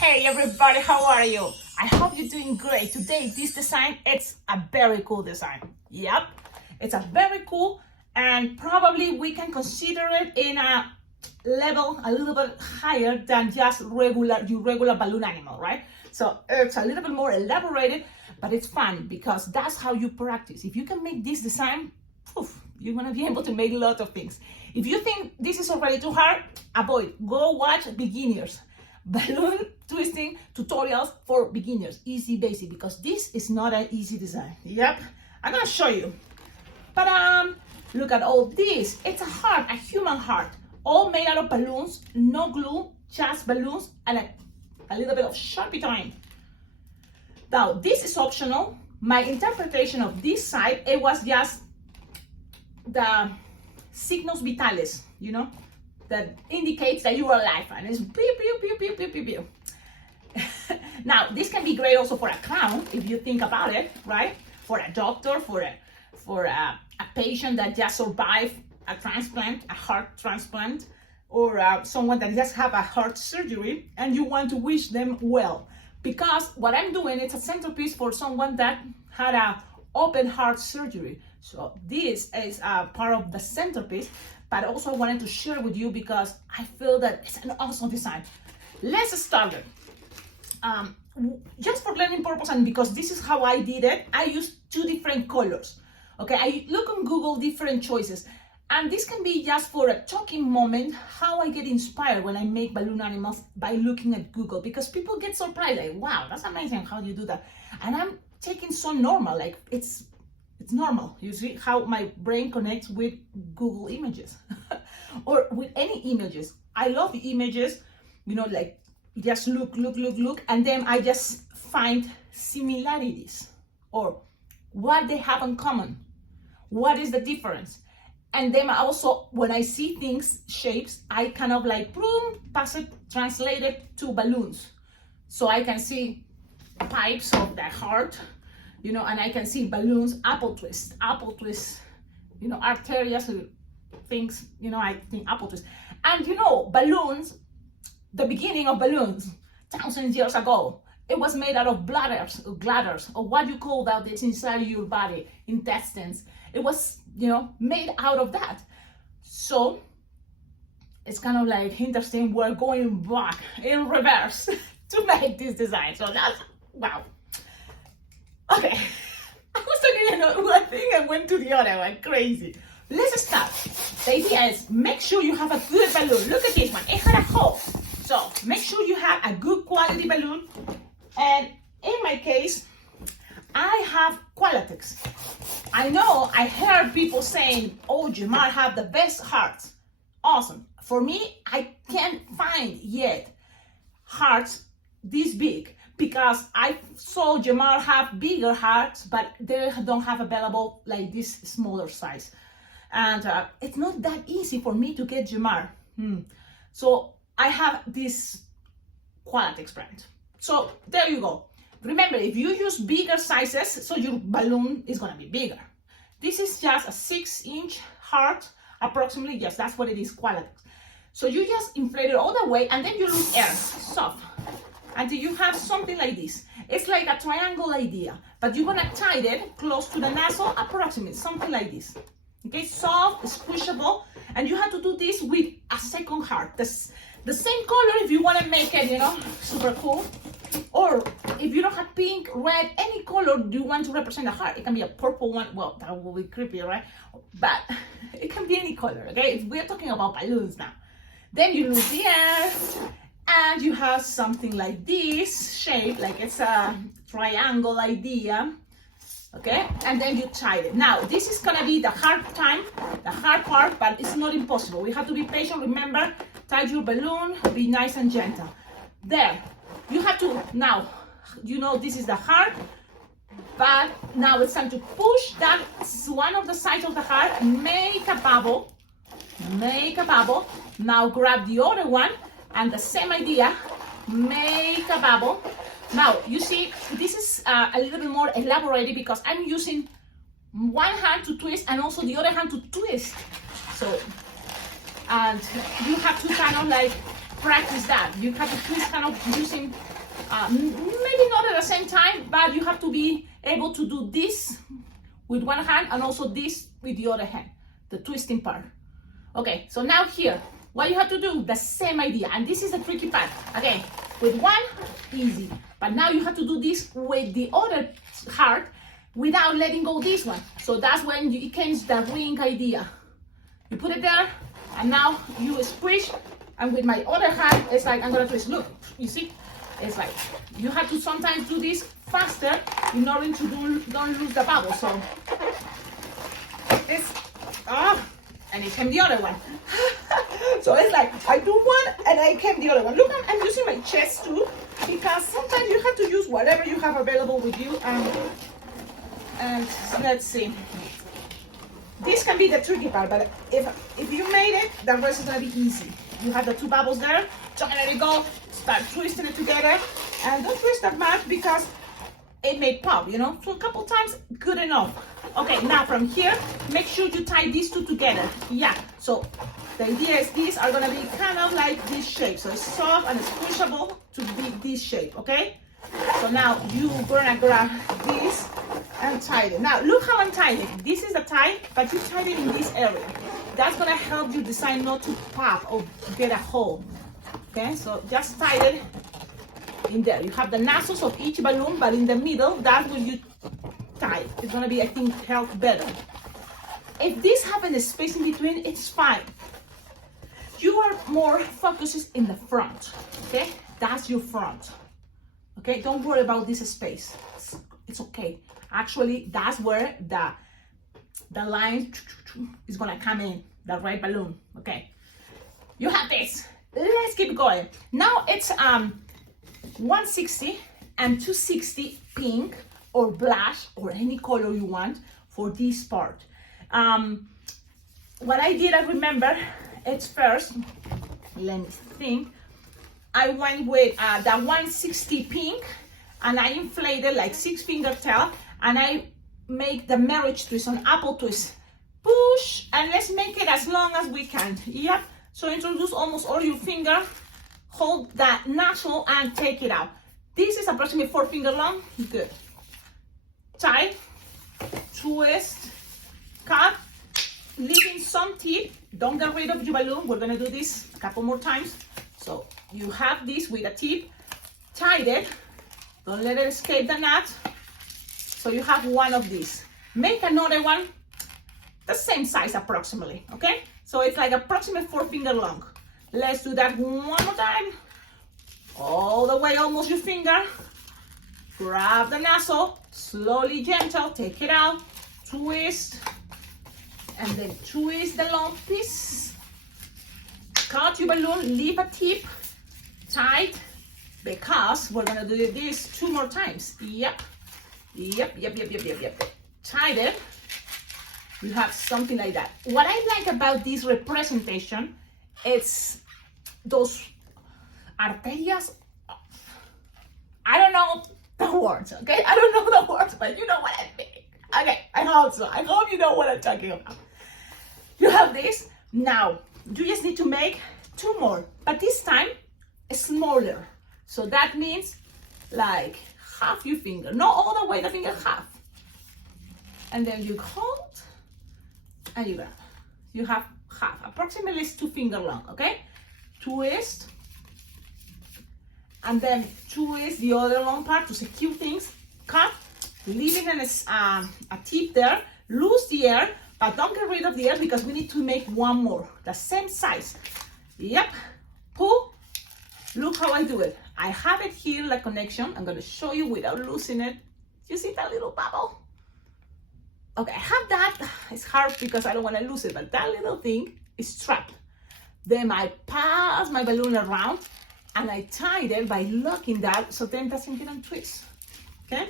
Hey everybody, how are you? I hope you're doing great. Today, this design, it's a very cool design. Yep, it's a very cool, and probably we can consider it in a level a little bit higher than just regular balloon animal, right? So it's a little bit more elaborated, but it's fun because that's how you practice. If you can make this design, poof, you're gonna be able to make a lot of things. If you think this is already too hard, avoid. Go watch beginners. Balloon twisting tutorials for beginners, easy basic, because this is not an easy design. Yep, I'm gonna show you. But look at all this. It's a heart, a human heart, all made out of balloons, no glue, just balloons and a little bit of Sharpie time. Now this is optional. My interpretation of this side, it was just the signos vitales, you know, that indicates that you are alive, and it's pew, pew, pew, pew, pew, pew, pew. Now, this can be great also for a clown, if you think about it, right? For a doctor, for a patient that just survived a transplant, a heart transplant, or someone that just have a heart surgery, and you want to wish them well. Because what I'm doing, it's a centerpiece for someone that had a open heart surgery. So this is part of the centerpiece, but also I wanted to share with you because I feel that it's an awesome design. Let's start it. Just for learning purpose, and because this is how I did it, I used two different colors. Okay, I look on Google different choices, and this can be just for a talking moment, how I get inspired when I make balloon animals by looking at Google, because people get surprised, like, wow, that's amazing, how do you do that? And I'm taking so normal, like it's normal. You see how my brain connects with Google images or with any images. I love the images, you know, like just look, and then I just find similarities or what they have in common. What is the difference? And then also, when I see things, shapes, I kind of like, boom, pass it, translate it to balloons. So I can see pipes of the heart, you know, and I can see balloons, apple twist, you know, arterias, things, you know, I think apple twist. And you know, balloons, the beginning of balloons, thousands of years ago, it was made out of bladders, or what you call that, it's inside your body, intestines. It was, you know, made out of that. So it's kind of like interesting, we're going back in reverse to make this design. So that's, wow. Okay, I was talking about one thing and went to the other one, crazy. Let's start. The idea is make sure you have a good balloon. Look at this one, it had a hole. So make sure you have a good quality balloon. And in my case, I have Qualatex. I know I heard people saying, oh, Jamar have the best hearts. Awesome. For me, I can't find yet hearts this big, because I saw Jamar have bigger hearts, but they don't have available like this smaller size. And it's not that easy for me to get Jamar. So I have this Qualatex brand. So there you go. Remember, if you use bigger sizes, so your balloon is gonna be bigger. This is just a 6-inch heart, approximately. Yes, that's what it is, Qualatex. So you just inflate it all the way, and then you lose air, soft, until you have something like this. It's like a triangle idea, but you're gonna tie it close to the nozzle, approximately, something like this. Okay, soft, squishable, and you have to do this with a second heart. The same color if you wanna make it, you know, super cool. Or if you don't have pink, red, any color you want to represent a heart. It can be a purple one, well, that will be creepy, right? But it can be any color, okay? If we're talking about balloons now. Then you lose the air, and you have something like this shape, like it's a triangle idea, okay? And then you tie it. Now, this is gonna be the hard time, the hard part, but it's not impossible. We have to be patient. Remember, tie your balloon, be nice and gentle. There, you have to, now, you know this is the heart, but now it's time to push that one of the sides of the heart, make a bubble. Now grab the other one, and the same idea, make a bubble. Now, you see, this is a little bit more elaborated because I'm using one hand to twist and also the other hand to twist. So, and you have to kind of like practice that. You have to twist kind of using, maybe not at the same time, but you have to be able to do this with one hand and also this with the other hand, the twisting part. Okay, so now here, what you have to do, the same idea, and this is the tricky part. Again, with one, easy, but now you have to do this with the other heart without letting go this one. So that's when it comes the ring idea. You put it there, and now you squish, and with my other hand, it's like I'm gonna twist. Look, you see? It's like you have to sometimes do this faster in order to don't lose the bubble. So it's and it came the other one. So it's like I do one and I came the other one. Look, I'm using my chest too, because sometimes you have to use whatever you have available with you. And let's see. This can be the tricky part, but if you made it, the rest is gonna be easy. You have the two bubbles there, just let it go, start twisting it together, and don't twist that much because it may pop, you know? So a couple times, good enough. Okay, now from here, make sure you tie these two together. Yeah, so the idea is these are gonna be kind of like this shape. So it's soft and it's pushable to be this shape, okay? So now you're gonna grab this and tie it. Now look how I'm tying it. This is the tie, but you tie it in this area. That's gonna help you decide not to pop or get a hole. Okay, so just tie it in there. You have the nozzles of each balloon, but in the middle, that's where you tie. It's gonna be, I think, held better. If this have a space in between, it's fine. You are more focused in the front, okay? That's your front, okay? Don't worry about this space. It's okay. Actually, that's where the line is gonna come in, the red balloon, okay? You have this. Let's keep going. Now it's 160 and 260 pink or blush or any color you want for this part. What I did, I remember, it's first, let me think, I went with the 160 pink and I inflated like 6-finger tail and I make the marriage twist on apple twist. Push, and let's make it as long as we can. Yep, so introduce almost all your finger, hold that nozzle and take it out. This is approximately 4-finger long, good. Tie, twist, cut, leaving some tip. Don't get rid of your balloon. We're gonna do this a couple more times. So you have this with a tip, tied it, don't let it escape the knot. So you have one of these. Make another one, the same size approximately, okay? So it's like approximately 4-finger long. Let's do that one more time. All the way, almost your finger. Grab the nozzle, slowly, gentle, take it out, twist, and then twist the long piece. Cut your balloon, leave a tip, tight, because we're gonna do this 2 more times. Yep. Tied it. You have something like that. What I like about this representation, it's those arterias. I don't know the words, okay? I don't know the words, but you know what I mean. Okay, I hope so. I hope you know what I'm talking about. You have this. Now, you just need to make 2 more, but this time, smaller. So that means like half your finger, not all the way the finger, half. And then you hold, and you grab. You have half, approximately 2-finger long, okay? Twist, and then twist the other long part to secure things. Cut, leaving a tip there, lose the air, but don't get rid of the air because we need to make 1 more, the same size. Yep, pull, look how I do it. I have it here, like connection. I'm gonna show you without losing it. You see that little bubble? Okay, I have that. It's hard because I don't want to lose it, but that little thing is trapped. Then I pass my balloon around and I tied it by locking that so then it doesn't get on twist. Okay?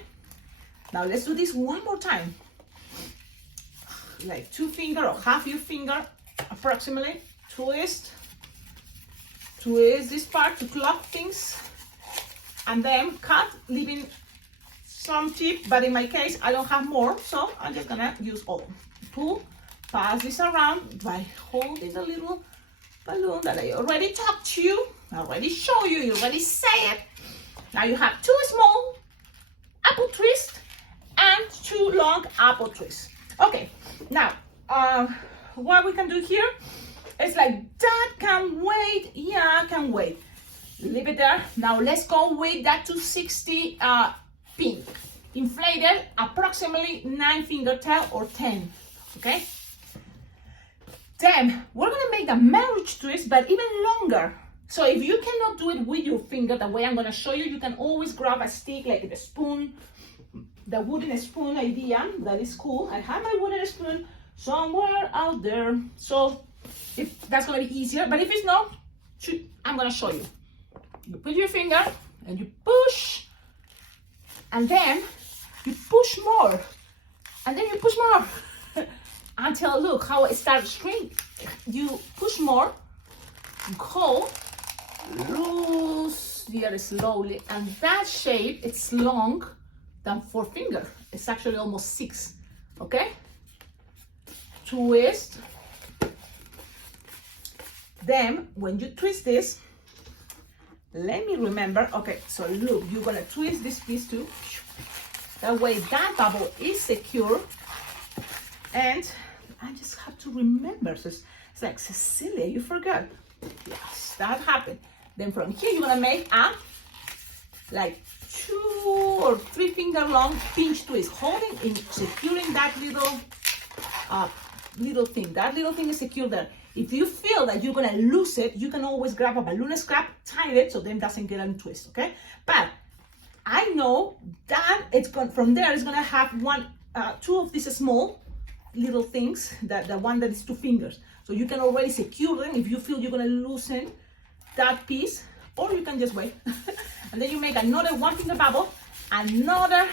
Now let's do this 1 more time. Like 2-finger or half your finger, approximately. Twist. Twist this part to clock things. And then cut, leaving some tip, but in my case, I don't have more, so I'm just gonna use all. Pull, pass this around by holding the little balloon that I already talked to you. I already show you, you already say it. Now you have 2 small apple twists and 2 long apple twists. Okay, now what we can do here is like, that can wait. Yeah, can wait. Leave it there. Now let's go with that 260 pink. Inflated, approximately 9 fingertail or 10. Okay? Then we're gonna make the marriage twist, but even longer. So if you cannot do it with your finger, the way I'm gonna show you, you can always grab a stick like the spoon, the wooden spoon idea. That is cool. I have my wooden spoon somewhere out there. So if that's gonna be easier, but if it's not, I'm gonna show you. You put your finger and you push, and then you push more, and then you push more until, look how it starts shrinking. You push more, go loose very slowly, and that shape, it's long than 4 finger. It's actually almost 6. Okay, twist. Then when you twist this, let me remember. Okay, so look, you're gonna twist this piece too. That way that bubble is secure. And I just have to remember. So it's like, Cecilia, you forgot. Yes, that happened. Then from here, you're gonna make a like 2 or 3 finger long pinch twist, holding in, securing that little thing. That little thing is secure there. If you feel that you're gonna lose it, you can always grab a balloon scrap, tie it so then it doesn't get untwist, okay? But I know that it's going from there. It's gonna have 2 of these small little things, that the one that is 2 fingers. So you can already secure them if you feel you're gonna loosen that piece, or you can just wait. And then you make another 1 finger bubble, another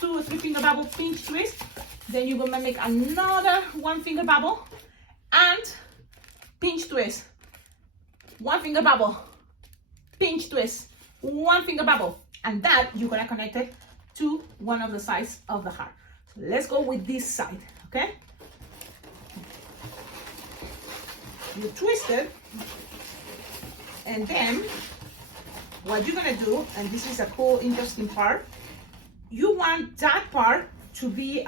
2 or 3 finger bubble pinch twist. Then you're gonna make another 1 finger bubble and pinch twist. 1 finger bubble, pinch twist, 1 finger bubble, and that you're gonna connect it to one of the sides of the heart. So let's go with this side, okay? You twist it, and then what you're gonna do, and this is a cool, interesting part, you want that part to be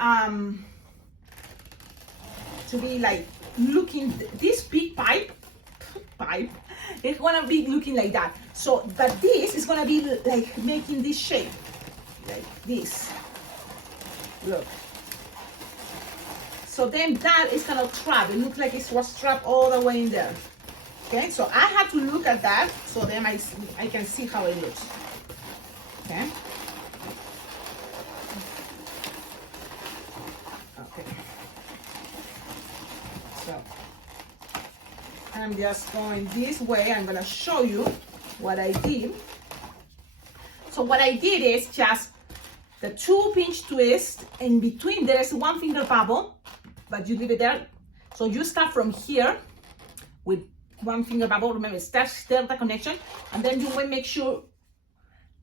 like looking, this big pipe, it's gonna be looking like that. So, but this is gonna be like making this shape, like this. Look. So then that is kind of trapped. It looks like it was trapped all the way in there. Okay, so I have to look at that so then I can see how it looks. Okay. Okay. So I'm just going this way. I'm gonna show you what I did. So what I did is just the 2 pinch twist. In between there is 1 finger bubble, but you leave it there. So you start from here with 1 finger bubble. Remember, start the connection, and then you will make sure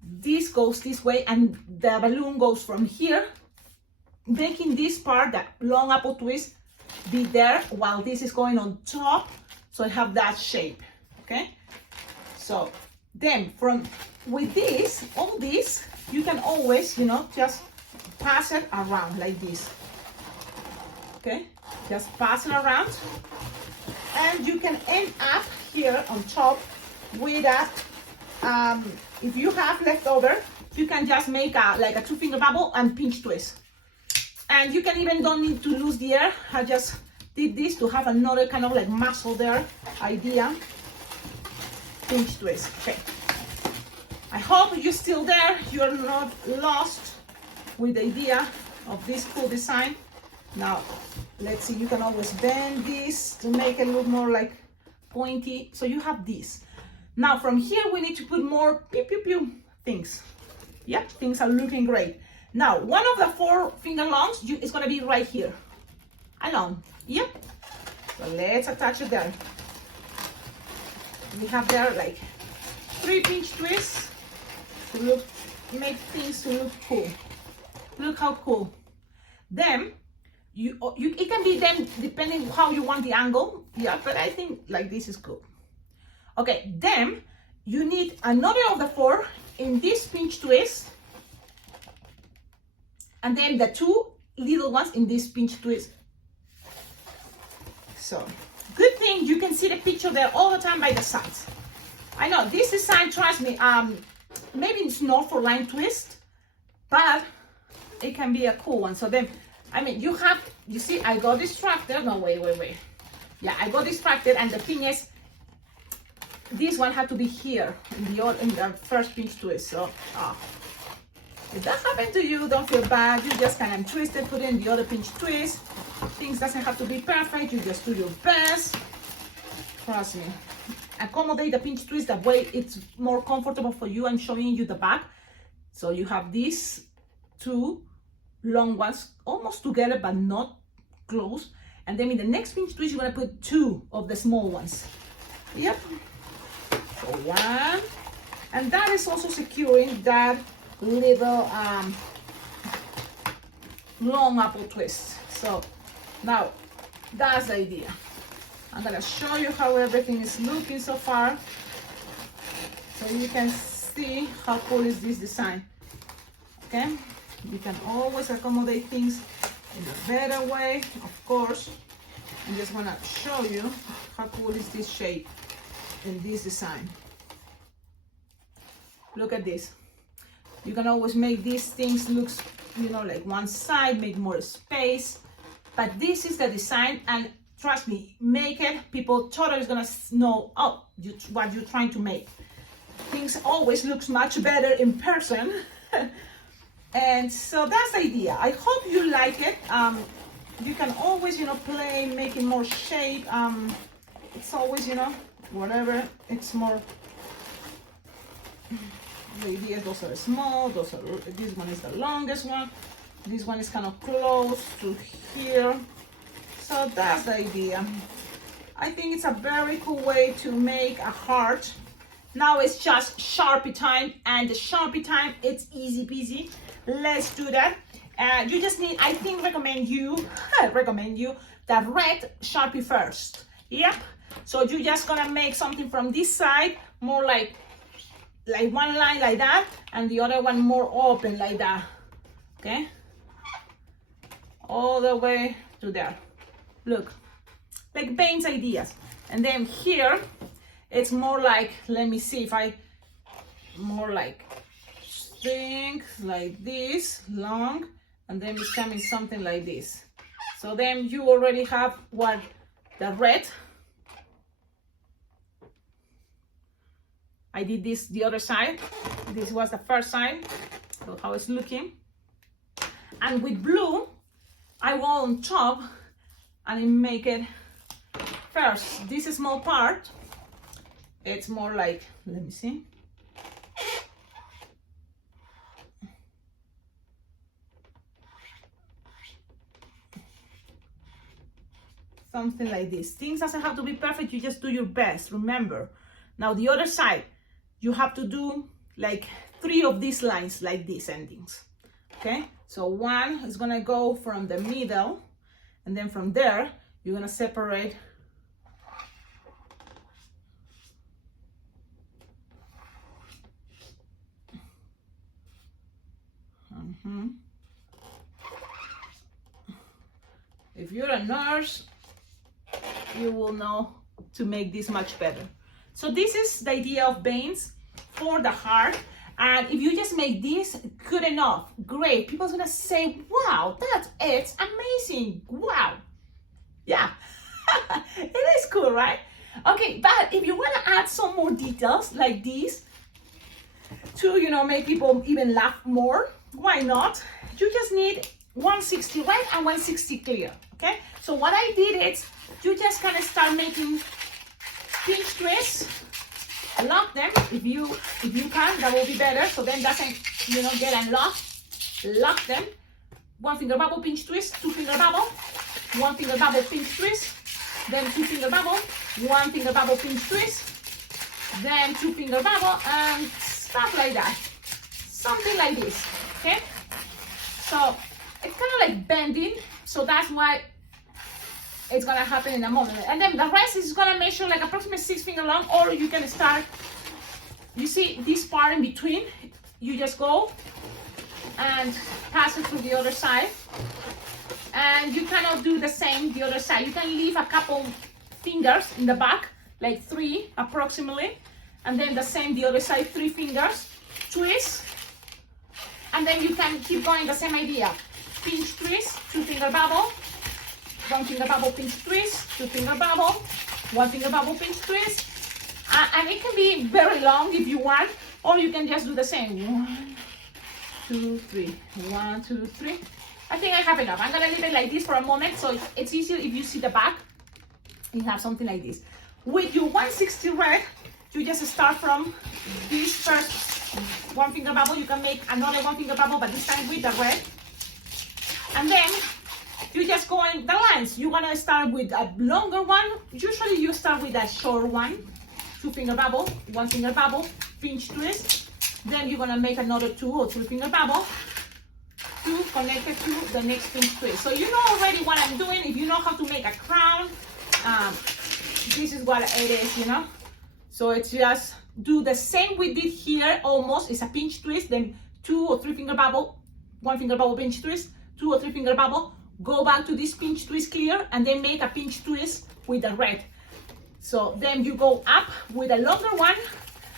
this goes this way and the balloon goes from here, making this part, that long apple twist, be there while this is going on top, so I have that shape. Okay, so then with this, all this, you can always, just pass it around like this. Okay, just pass it around, and you can end up here on top with a, if you have leftover, you can just make like a 2 finger bubble and pinch twist. And you can even don't need to lose the air. I just did this to have another kind of like muscle there idea. Pinch twist. Okay. I hope you're still there. You're not lost with the idea of this cool design. Now, let's see, you can always bend this to make it look more like pointy. So you have this. Now from here, we need to put more pew pew pew things. Yep, things are looking great. Now, one of the 4 finger longs is gonna be right here. Along, yep. So let's attach it there. We have there like 3 pinch twists to make things to look cool. Look how cool. Then, it can be then depending how you want the angle. Yeah, but I think like this is cool. Okay, then you need another of the 4 in this pinch twist, and then the 2 little ones in this pinch twist. So, good thing you can see the picture there all the time by the sides. I know this design, trust me, maybe it's not for line twist, but it can be a cool one. So then, I mean, you see, I got distracted. No, wait. Yeah, I got distracted, and the thing is, this one had to be here in the first pinch twist. So, if that happened to you, don't feel bad. You just kind of twist it, put in the other pinch twist. Things doesn't have to be perfect. You just do your best. Trust me. Accommodate the pinch twist that way it's more comfortable for you. I'm showing you the back. So you have these 2 long ones almost together but not close. And then in the next pinch twist, you're going to put 2 of the small ones. Yep. So 1. And that is also securing that little long apple twist. So now that's the idea. I'm gonna show you how everything is looking so far, so you can see how cool is this design. Okay, you can always accommodate things in a better way, of course. I just want to show you how cool is this shape in this design. Look at this. You can always make these things look, you know, like one side, make more space. But this is the design, and trust me, make it. People totally is gonna know, oh, what you're trying to make. Things always looks much better in person. And so that's the idea. I hope you like it. You can always, you know, play, making more shape. It's always, you know, whatever. It's more. The idea, those are small. This one is the longest one. This one is kind of close to here. So that's the idea. I think it's a very cool way to make a heart. Now it's just Sharpie time, and the Sharpie time, it's easy peasy. Let's do that. You just need, I recommend you the red Sharpie first. Yep. So you're just gonna make something from this side, more like one line like that, and the other one more open like that. Okay. All the way to there. Look, like Bane's ideas. And then here, it's more like, let me see if more like things like this, long, and then it's coming something like this. So then you already have what the red. I did this the other side. This was the first side, so how it's looking. And with blue, I go on top and I make it first. This small part, it's more like, let me see. Something like this. Things doesn't have to be perfect, you just do your best, remember. Now the other side, you have to do like 3 of these lines like these endings. Okay, so one is gonna go from the middle, and then from there, you're gonna separate If you're a nurse, you will know to make this much better. So this is the idea of Bane's for the heart. And if you just make this good enough, great. People's gonna say, wow, it's amazing. Wow. Yeah, it is cool, right? Okay, but if you wanna add some more details like these to, you know, make people even laugh more, why not? You just need 160 red and 160 clear, okay? So what I did is, you just kind of start making pinch twists, lock them if you can, that will be better, so then doesn't, you know, get unlocked. Lock them. 1 finger bubble pinch twist, 2 finger bubble, 1 finger bubble pinch twist, then 2 finger bubble, 1 finger bubble pinch twist, then 2 finger bubble, and stuff like that. Something like this, okay? So it's kind of like bending, so that's why it's gonna happen in a moment. And then the rest is gonna measure like approximately 6 finger long, or you can start you see this part in between, you just go and pass it to the other side. And you cannot do the same the other side. You can leave a couple fingers in the back, like 3 approximately, and then the same the other side, 3 fingers, twist, and then you can keep going, the same idea. Pinch, twist, 2-finger bubble, 1-finger bubble, pinch, twist, 2-finger bubble, 1-finger bubble, pinch, twist. And it can be very long if you want, or you can just do the same. 1, 2, 3, 1, 2, 3. I think I have enough. I'm gonna leave it like this for a moment, so it's easier if you see the back. You have something like this. With your 160 red, you just start from this first 1-finger bubble. You can make another 1-finger bubble, but this time with the red. And then you just go in the lines. You're gonna start with a longer one. Usually you start with a short one. 2-finger bubble, 1-finger bubble, pinch, twist. Then you're gonna make another 2 or 3-finger bubble to connect it to the next pinch, twist. So you know already what I'm doing. If you know how to make a crown, this is what it is, you know. So it's just do the same we did here almost. It's a pinch, twist, then 2 or 3-finger bubble, 1-finger bubble, pinch, twist, 2 or 3-finger bubble, go back to this pinch, twist clear, and then make a pinch, twist with the red. So then you go up with a longer one,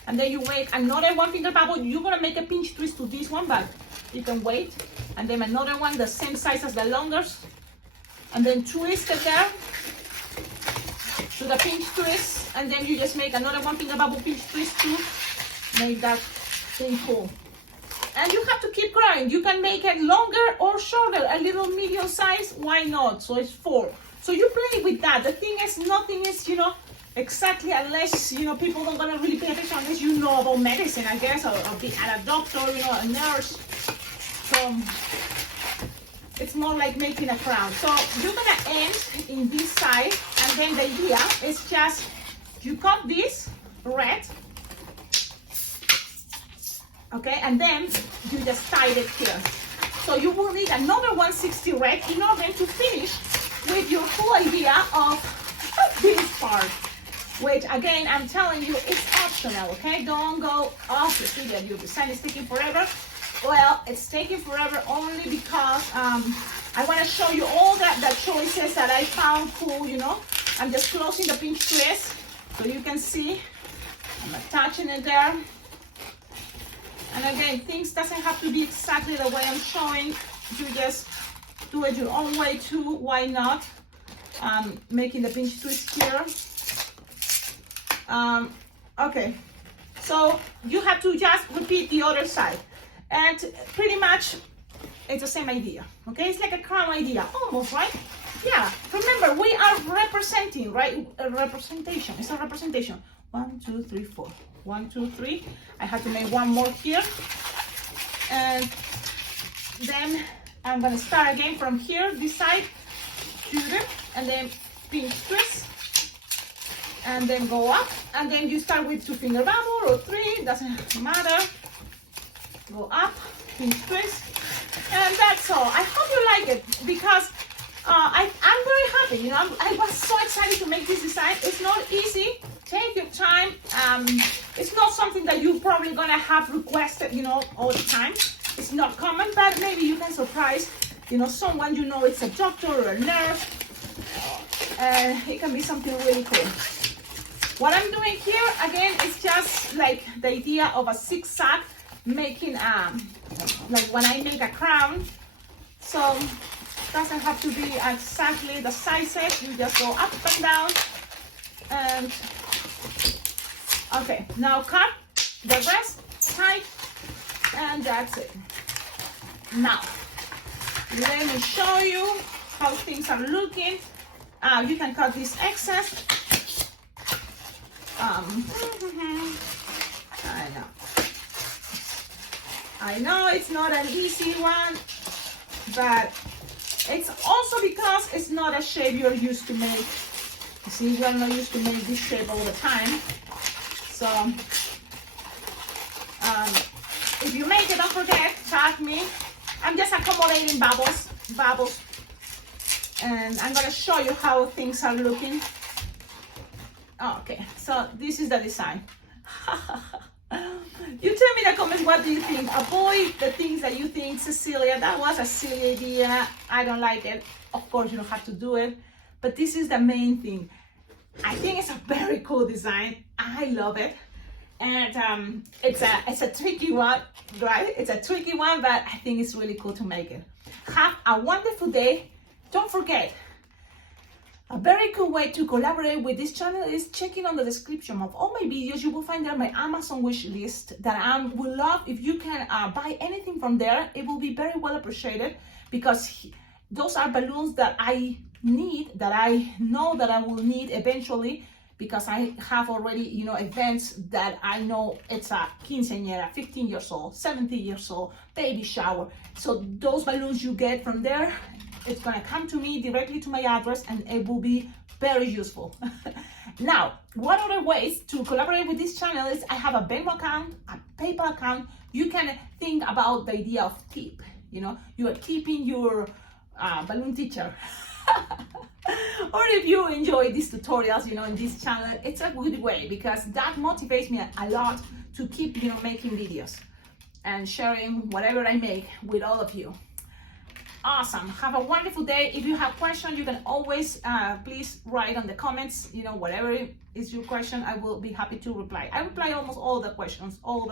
and then you make another 1-finger bubble. You're gonna make a pinch, twist to this one, but you can wait. And then another one the same size as the longest, and then twist it there to the pinch, twist, and then you just make another 1-finger bubble, pinch, twist to make that thing cool. And you have to keep growing. You can make it longer or shorter, a little medium size, why not? So it's 4. So you play with that. The thing is, nothing is, you know, exactly, unless, you know, people don't gonna really pay attention unless you know about medicine, I guess, or be a doctor, you know, a nurse. So it's more like making a crown. So you're gonna end in this side, and then the idea is just you cut this red, okay, and then you just tie it here. So you will need another 160 red in order to finish with your full idea of this part, which again, I'm telling you, it's optional, okay? Don't go, oh, Cecilia, your design is taking forever. Well, it's taking forever only because I want to show you all the choices that I found cool, you know. I'm just closing the pinch twist so you can see. I'm attaching it there. And again, things doesn't have to be exactly the way I'm showing. You just do it your own way too. Why not? Making the pinch twist here. Okay, so you have to just repeat the other side. And pretty much it's the same idea, okay? It's like a crown idea, almost, right? Yeah, remember, we are representing, right? A representation, it's a representation. 1, 2, 3, 4. 1, 2, 3. I have to make one more here. And then I'm gonna start again from here, this side, and then pinch twist, and then go up, and then you start with 2-finger bubble or 3, doesn't matter. Go up, pinch twist, and that's all. I hope you like it because I'm very happy. You know, I was so excited to make this design. It's not easy. Take your time. It's not something that you're probably gonna have requested, you know, all the time. It's not common, but maybe you can surprise, you know, someone you know. It's a doctor or a nurse. It can be something really cool. What I'm doing here again is just like the idea of a zigzag. Making like when I make a crown, so it doesn't have to be exactly the sizes. You just go up and down, and okay, now cut the rest tight, and that's it. Now let me show you how things are looking. You can cut this excess. I know it's not an easy one, but it's also because it's not a shape you're used to make. You see, you're not used to make this shape all the time. So if you make it, don't forget, tag me. I'm just accommodating bubbles, and I'm gonna show you how things are looking. Okay, so this is the design. You tell me in the comments, what do you think? Avoid the things that you think, Cecilia, that was a silly idea. I don't like it. Of course, you don't have to do it. But this is the main thing. I think it's a very cool design. I love it. And it's a tricky one, right? It's a tricky one, but I think it's really cool to make it. Have a wonderful day. Don't forget, a very cool way to collaborate with this channel is checking on the description of all my videos. You will find there my Amazon wish list that I would love if you can buy anything from there. It will be very well appreciated, because those are balloons that I need, that I know that I will need eventually, because I have already, you know, events that I know it's a quinceañera, 15 years old, 70 years old, baby shower. So those balloons you get from there, it's gonna come to me directly to my address, and it will be very useful. Now, what other ways to collaborate with this channel is I have a Venmo account, a PayPal account. You can think about the idea of tip, you know, you are tipping your balloon teacher. Or if you enjoy these tutorials, you know, in this channel, it's a good way, because that motivates me a lot to keep, you know, making videos and sharing whatever I make with all of you. Awesome. Have a wonderful day. If you have questions, you can always please write on the comments, you know, whatever is your question, I will be happy to reply. I reply almost all the questions, all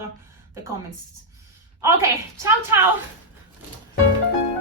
the comments. Okay, ciao ciao.